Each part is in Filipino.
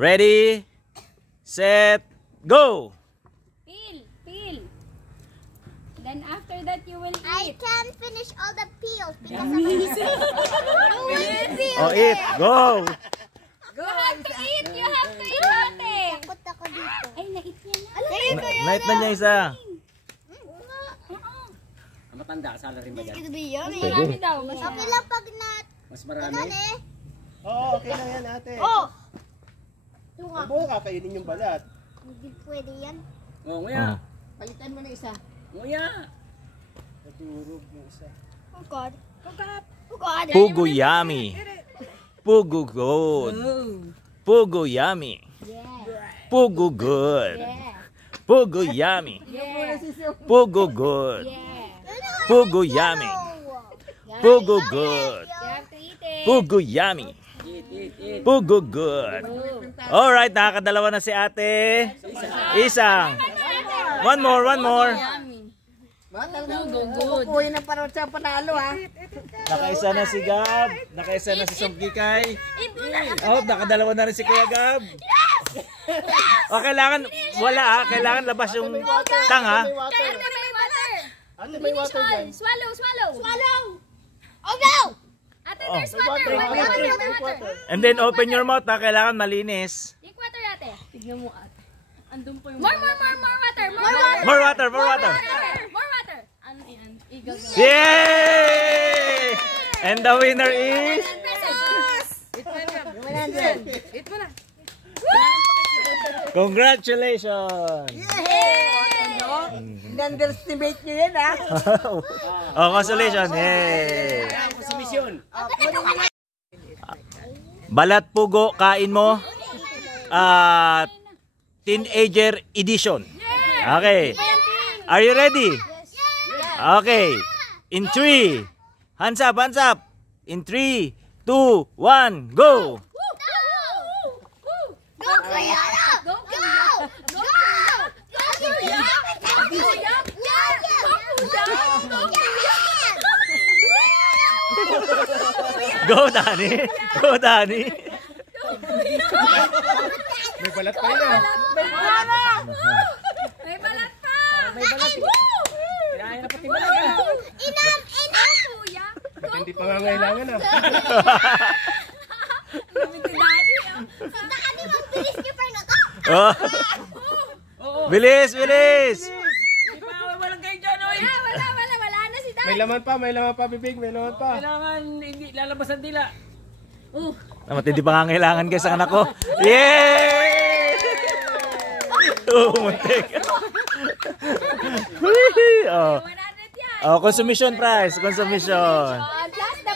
Ready, set, go! Peel. Then after that you will eat. I can't finish all the peels because Oh, eat, go! You have to eat, ate. takot ako dito. Ay, na-eat niya na. Night na niya isa. Matanda, sala rin ba dyan? Marami daw. Okay lang pag Mas marami? Oo, okay lang yan ate. Oh! Huwag mo kakainin yung balat. Hindi pwede yan. Oo, nguya. Palitan mo na isa. Nguya. Naturog yung isa. Oh God. Oh God. Pugo yummy. Pugo good. Pugo yummy. Pugo good. Pugo yummy. Pugo good. Pugo yummy. Pugo good. You have to eat it. Pugo yummy. Pugo good. Alright, nakakadalawa na si ate. Isang. One more. Kukuhin na parang siya panalo ha. Nakaisa na si Gab. Nakaisa na si Songkikay. Oh, nakadalawa na rin si Kuya Gab. Oh, kailangan, wala ah. Kailangan labas yung tanga. Ate, may water. Ate, may water dyan. Swallow. Oh no! Ate, there's May water. water. And then open your mouth ha. Kailangan malinis. Drink water, ate. Tignan mo ate. Andun po yung More water. More water. More water. ano yan? Igaw. Yay! And the winner is... Eat mo na. Congratulations! Underestimate nyo yan ha. Oh, consolation. Yay! Submission. Balat pugo, kain mo. Teenager edition. Okay. Are you ready? Okay. In 3. Hands up. In 3, 2, 1, go! Go, Kuya! Go! Go, Dani! May balat pa yun ah. May balat pa. Kaya na pati malaga. Enough! Kuya. Hindi pa nga ngailangan ah. Saan yung magbilis niyo pa na to? Oh. Bilis! Walang kayo dyan, oy. Wala na si May laman pa, bibig. May laman pa. Kailangan hindi lalabas ang dila. Matindi pa nga kailangan guys ang anak ko. Yay! Oh, muntik. Oh. 100 yan. Oh, consumption price. Plus the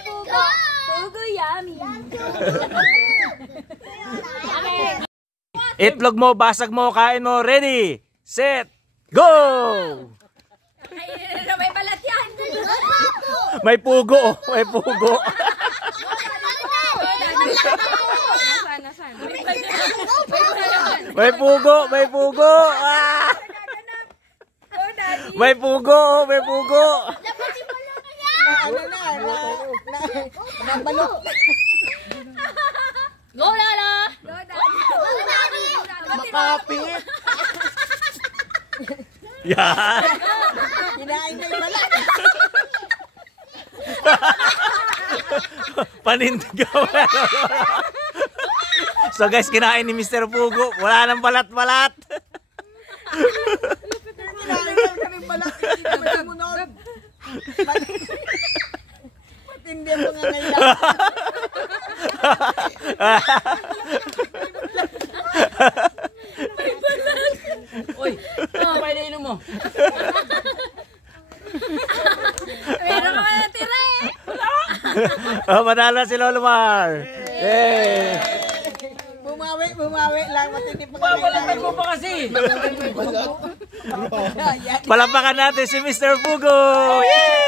pugo. Pugo yummy. Itlog mo, basag mo, kain mo. Ready, set, go! Ay, may balat yan. May pugo. Nasaan? May pugo. Ah! May pugo. Go, Lolo. Go, Daddy. Makapit. Yan. Kinain na yung balat. Panindigaw. So guys, kinain ni Mr. Pugo. Wala nang balat-balat. Kinain na kami balat. Hindi ko masamunod. Matindi mo nga ngayon. Oy, pwede inom mo. Meron ka na tira eh. Oh, manalo si Lolo Mar. Yay! Bumawi lang. Matindi pa nga Papalatan mo pa kasi. Palapakan natin si Mr. Pugo. Yay!